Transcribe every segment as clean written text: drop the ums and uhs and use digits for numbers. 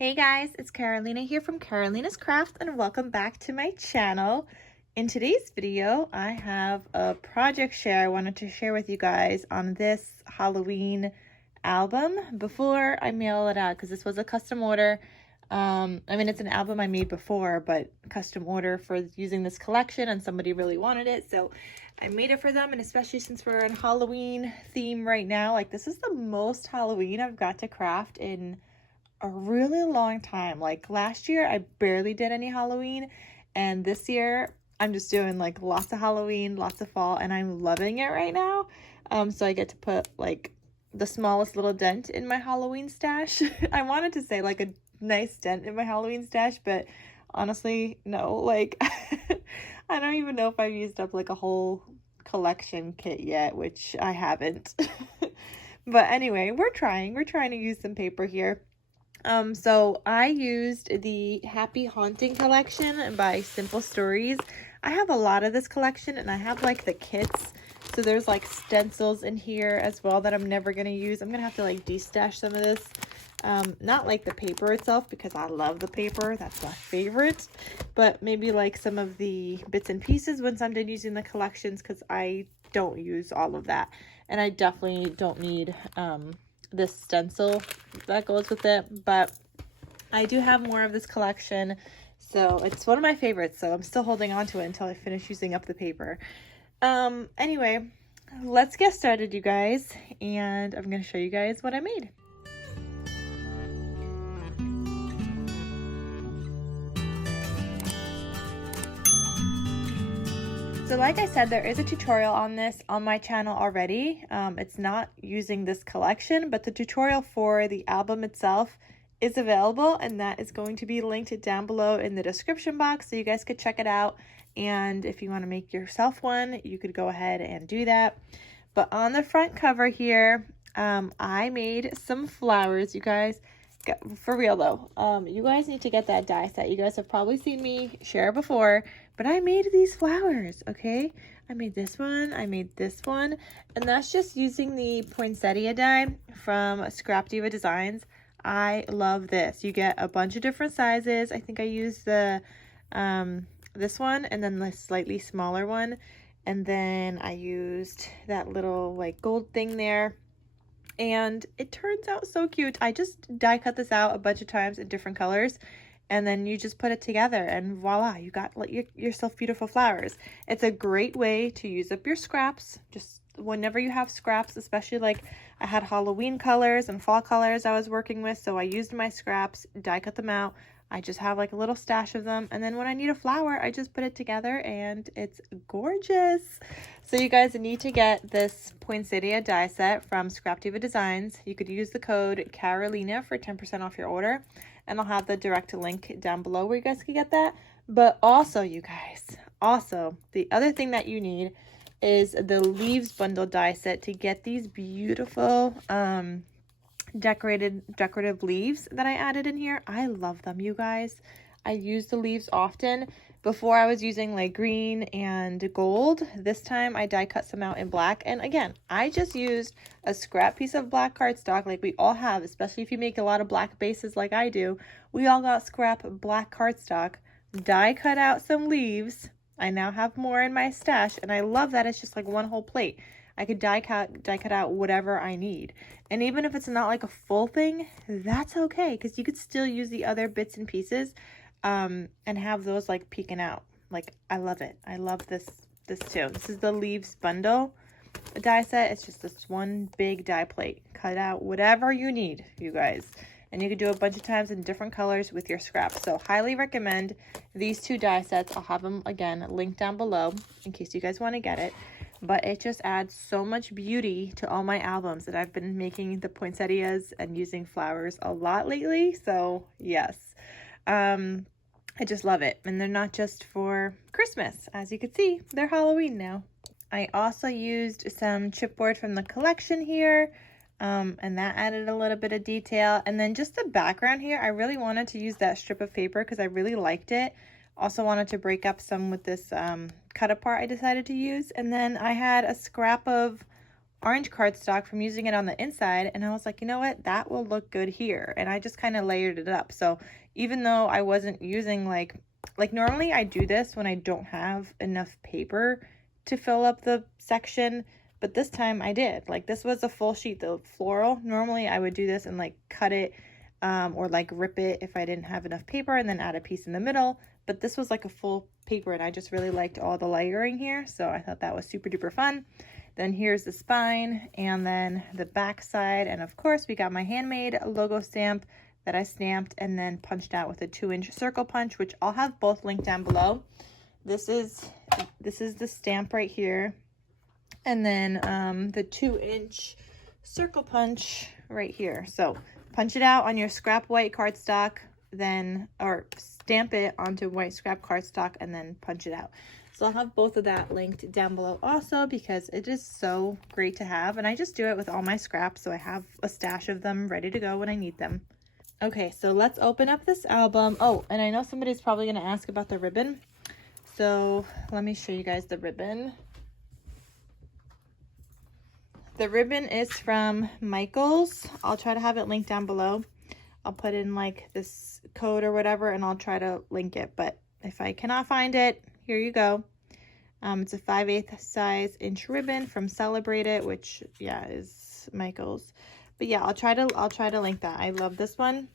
Hey guys, it's Carolina here from KarolinasKrafts and welcome back to my channel. In today's video, I have a project share I wanted to share with you guys on this Halloween album before I mail it out because this was a custom order. It's an album I made before, but custom order for using this collection and somebody really wanted it. So I made it for them, and especially since we're in Halloween theme right now, like this is the most Halloween I've got to craft in a really long time. Like last year I barely did any Halloween, and this year I'm just doing like lots of Halloween, lots of fall, and I'm loving it right now. So I get to put like the smallest little dent in my Halloween stash. I wanted to say like a nice dent in my Halloween stash, but honestly no, like I don't even know if I've used up like a whole collection kit yet, which I haven't. But anyway, we're trying to use some paper here. So I used the Happy Haunting collection by Simple Stories. I have a lot of this collection, and I have like the kits. So there's like stencils in here as well that I'm never going to use. I'm going to have to like destash some of this. Not like the paper itself, because I love the paper. That's my favorite. But maybe like some of the bits and pieces once I'm done using the collections, because I don't use all of that. And I definitely don't need this stencil that goes with it, but I do have more of this collection, so it's one of my favorites, so I'm still holding on to it until I finish using up the paper. Anyway, let's get started, you guys, and I'm going to show you guys what I made. So like I said, there is a tutorial on this on my channel already. It's not using this collection, but the tutorial for the album itself is available, and that is going to be linked down below in the description box, so you guys could check it out. And if you want to make yourself one, you could go ahead and do that. But on the front cover here, I made some flowers, you guys. For real though, you guys need to get that die set. You guys have probably seen me share before, but I made these flowers, okay? I made this one, I made this one, and that's just using the poinsettia die from Scrap Diva Designs. I love this. You get a bunch of different sizes. I think I used the this one, and then the slightly smaller one, and then I used that little like gold thing there. And it turns out so cute. I just die cut this out a bunch of times in different colors, and then you just put it together, and voila, you got yourself beautiful flowers. It's a great way to use up your scraps. Just whenever you have scraps, especially like I had Halloween colors and fall colors I was working with, so I used my scraps, die cut them out. I just have like a little stash of them, and then when I need a flower, I just put it together, and it's gorgeous. So you guys need to get this poinsettia die set from Scrap Diva Designs. You could use the code Carolina for 10% off your order, and I'll have the direct link down below where you guys can get that. But also, you guys, the other thing that you need is the leaves bundle die set to get these beautiful decorative leaves that I added in here. I love them, you guys. I use the leaves often. Before I was using like green and gold. This time I die cut some out in black, and again, I just used a scrap piece of black cardstock like we all have, especially if you make a lot of black bases like I do. We all got scrap black cardstock, die cut out some leaves. I now have more in my stash, and I love that it's just like one whole plate. I could die cut out whatever I need. And even if it's not like a full thing, that's okay, because you could still use the other bits and pieces and have those like peeking out. Like, I love it. I love this too. This is the leaves bundle die set. It's just this one big die plate. Cut out whatever you need, you guys. And you can do a bunch of times in different colors with your scraps. So highly recommend these two die sets. I'll have them again linked down below in case you guys want to get it. But it just adds so much beauty to all my albums, that I've been making the poinsettias and using flowers a lot lately. So yes, I just love it. And they're not just for Christmas. As you can see, they're Halloween now. I also used some chipboard from the collection here, and that added a little bit of detail. And then just the background here, I really wanted to use that strip of paper because I really liked it. Also wanted to break up some with this cut apart I decided to use. And then I had a scrap of orange cardstock from using it on the inside, and I was like, you know what, that will look good here. And I just kind of layered it up. So even though I wasn't using like normally I do this when I don't have enough paper to fill up the section, but this time I did. Like, this was a full sheet, the floral. Normally I would do this and like cut it or like rip it if I didn't have enough paper and then add a piece in the middle. But this was like a full paper, and I just really liked all the layering here, so I thought that was super duper fun. Then here's the spine and then the back side, and of course we got my handmade logo stamp that I stamped and then punched out with a 2-inch circle punch, which I'll have both linked down below. This is the stamp right here, and then the 2-inch circle punch right here. So punch it out on your scrap white cardstock, then or stamp it onto white scrap cardstock and then punch it out. So I'll have both of that linked down below also, because it is so great to have, and I just do it with all my scraps, so I have a stash of them ready to go when I need them. Okay, so let's open up this album. Oh, and I know somebody's probably going to ask about the ribbon, so let me show you guys the ribbon. The ribbon is from Michaels. I'll try to have it linked down below. I'll put in like this code or whatever, and I'll try to link it, but if I cannot find it, here you go. It's a 5/8 size inch ribbon from Celebrate It, which yeah is Michaels. But yeah, I'll try to link that. I love this one,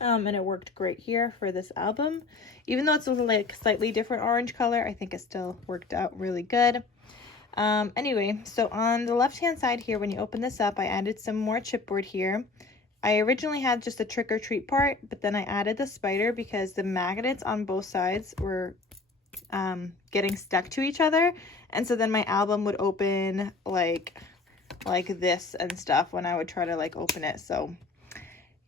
and it worked great here for this album. Even though it's a like slightly different orange color, I think it still worked out really good. Anyway, so on the left hand side here, when you open this up, I added some more chipboard here. I originally had just a trick or treat part, but then I added the spider because the magnets on both sides were getting stuck to each other, and so then my album would open like this and stuff when I would try to like open it. So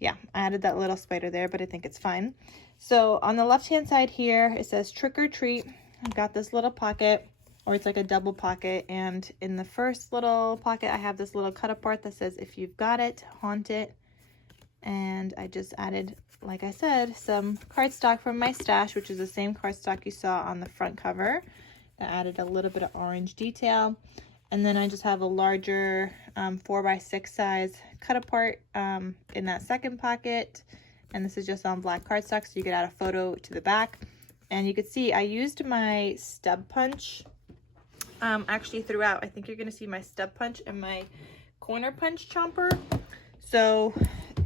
yeah, I added that little spider there, but I think it's fine. So on the left hand side here, it says trick or treat. I've got this little pocket, or it's like a double pocket, and in the first little pocket I have this little cut apart that says if you've got it, haunt it. And I just added, like I said, some cardstock from my stash, which is the same cardstock you saw on the front cover. That added a little bit of orange detail. And then I just have a larger 4x6 size cut apart in that second pocket. And this is just on black cardstock, so you could add a photo to the back. And you could see I used my stub punch actually throughout. I think you're going to see my stub punch and my corner punch chomper. So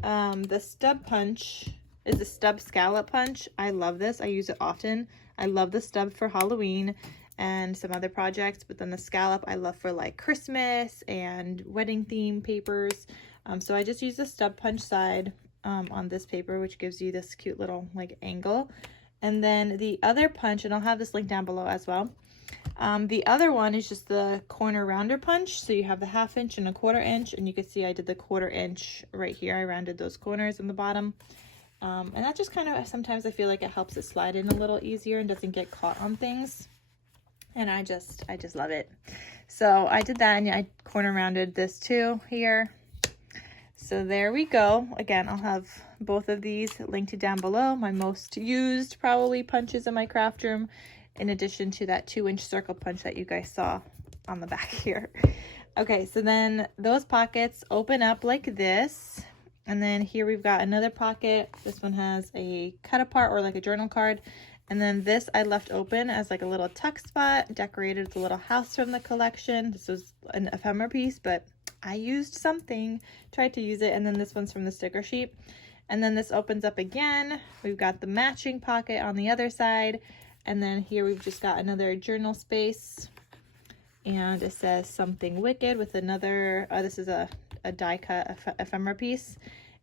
the stub punch is a stub scallop punch. I love this. I use it often. I love the stub for Halloween and some other projects, but then the scallop I love for like Christmas and wedding theme papers. So I just use the stub punch side on this paper, which gives you this cute little like angle. And then the other punch, and I'll have this link down below as well. The other one is just the corner rounder punch. So you have the 1/2 inch and a 1/4 inch, and you can see I did the 1/4 inch right here. I rounded those corners in the bottom. And that just kind of, sometimes I feel like it helps it slide in a little easier and doesn't get caught on things. And I just love it. So I did that, and I corner rounded this too here. So there we go. Again, I'll have both of these linked down below. My most used probably punches in my craft room, in addition to that 2-inch circle punch that you guys saw on the back here. Okay, so then those pockets open up like this. And then here we've got another pocket. This one has a cut apart or like a journal card. And then this I left open as like a little tuck spot, decorated with a little house from the collection. This was an ephemera piece, but I used something, tried to use it. And then this one's from the sticker sheet. And then this opens up again. We've got the matching pocket on the other side. And then here we've just got another journal space. And it says Something Wicked with another, this is a die cut ephemera piece.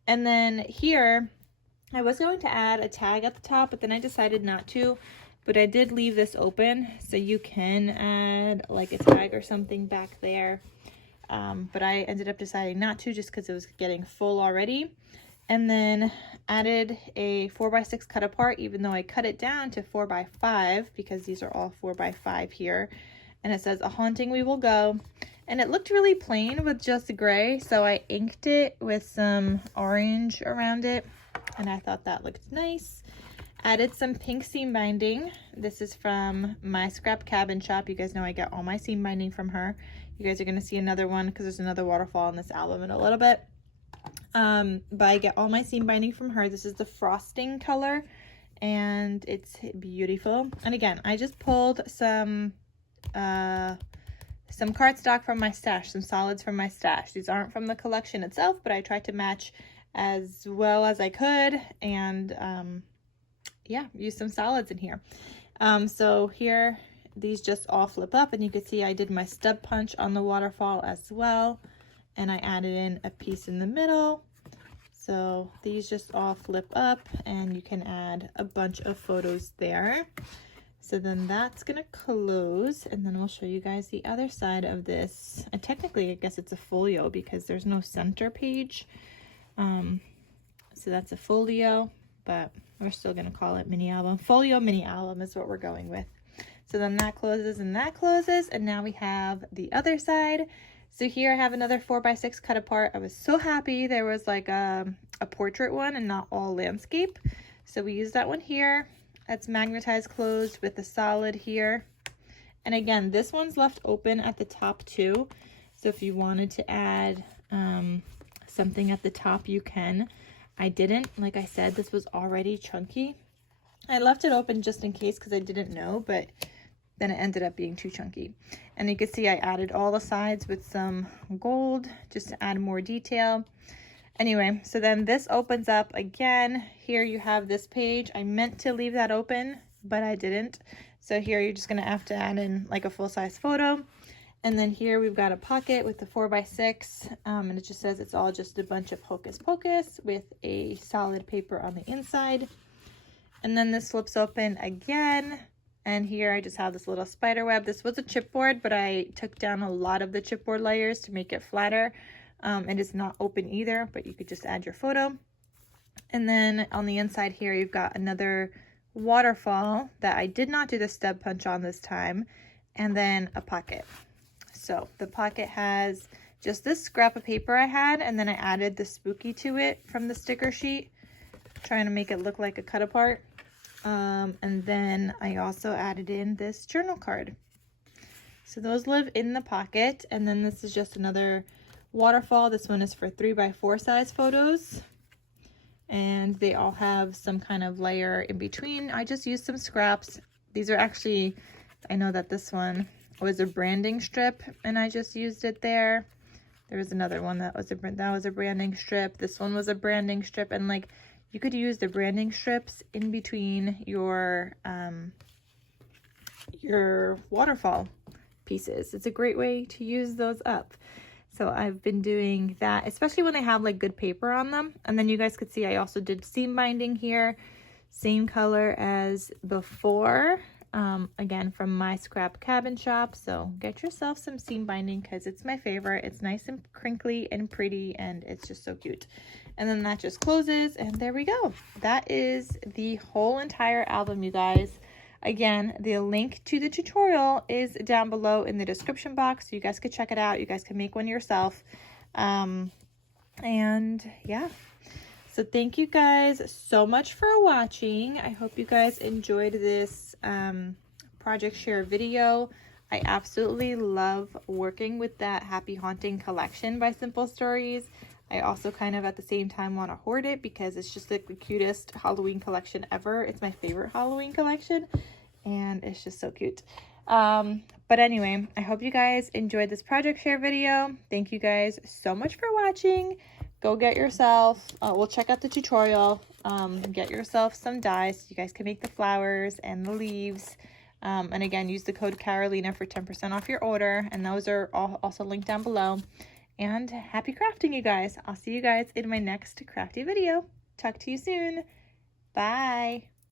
And then here, I was going to add a tag at the top, but then I decided not to. But I did leave this open, so you can add like a tag or something back there. But I ended up deciding not to, just because it was getting full already. And then added a 4x6 cut apart, even though I cut it down to 4x5, because these are all 4x5 here. And it says, "A haunting we will go." And it looked really plain with just gray, so I inked it with some orange around it, and I thought that looked nice. Added some pink seam binding. This is from my scrap cabin shop. You guys know I get all my seam binding from her. You guys are going to see another one because there's another waterfall in this album in a little bit. But I get all my seam binding from her. This is the frosting color, and it's beautiful. And again, I just pulled some cardstock from my stash, some solids from my stash. These aren't from the collection itself, but I tried to match as well as I could, and yeah, use some solids in here. So here, these just all flip up, and you can see I did my stub punch on the waterfall as well, and I added in a piece in the middle. So these just all flip up, and you can add a bunch of photos there. So then that's gonna close, and then we'll show you guys the other side of this. And technically, I guess it's a folio because there's no center page. So that's a folio, but we're still gonna call it mini album. Folio mini album is what we're going with. So then that closes and that closes, and now we have the other side. So here I have another 4x6 cut apart. I was so happy there was like a portrait one and not all landscape. So we used that one here. That's magnetized closed with the solid here. And again, this one's left open at the top too. So if you wanted to add something at the top, you can. I didn't. Like I said, this was already chunky. I left it open just in case because I didn't know, but then it ended up being too chunky. And you can see I added all the sides with some gold just to add more detail. Anyway, so then this opens up again. Here you have this page. I meant to leave that open, but I didn't. So here you're just gonna have to add in like a full-size photo. And then here we've got a pocket with the 4x6, and it just says it's all just a bunch of hocus pocus with a solid paper on the inside. And then this flips open again. And here I just have this little spider web. This was a chipboard, but I took down a lot of the chipboard layers to make it flatter. And it's not open either, but you could just add your photo. And then on the inside here, you've got another waterfall that I did not do the stub punch on this time, and then a pocket. So the pocket has just this scrap of paper I had, and then I added the spooky to it from the sticker sheet, trying to make it look like a cut apart. And then I also added in this journal card. So those live in the pocket. And then this is just another waterfall. This one is for 3x4 size photos. And they all have some kind of layer in between. I just used some scraps. These are actually, I know that this one was a branding strip and I just used it there. There was another one that was a branding strip. This one was a branding strip, and like, you could use the branding strips in between your waterfall pieces. It's a great way to use those up. So I've been doing that, especially when they have like good paper on them. And then you guys could see I also did seam binding here, same color as before. Again, from my scrap cabin shop. So get yourself some seam binding because it's my favorite. It's nice and crinkly and pretty, and it's just so cute. And then that just closes, and there we go. That is the whole entire album, you guys. Again, the link to the tutorial is down below in the description box, so you guys could check it out. You guys can make one yourself. And yeah. So thank you guys so much for watching. I hope you guys enjoyed this project share video. I absolutely love working with that Happy Haunting collection by Simple Stories. I also kind of at the same time want to hoard it because it's just like the cutest Halloween collection ever. It's my favorite Halloween collection, and it's just so cute. But anyway, I hope you guys enjoyed this project share video. Thank you guys so much for watching. Go get yourself, we'll check out the tutorial, get yourself some dies so you guys can make the flowers and the leaves. And again, use the code Carolina for 10% off your order, and those are all also linked down below. And happy crafting, you guys. I'll see you guys in my next crafty video. Talk to you soon. Bye.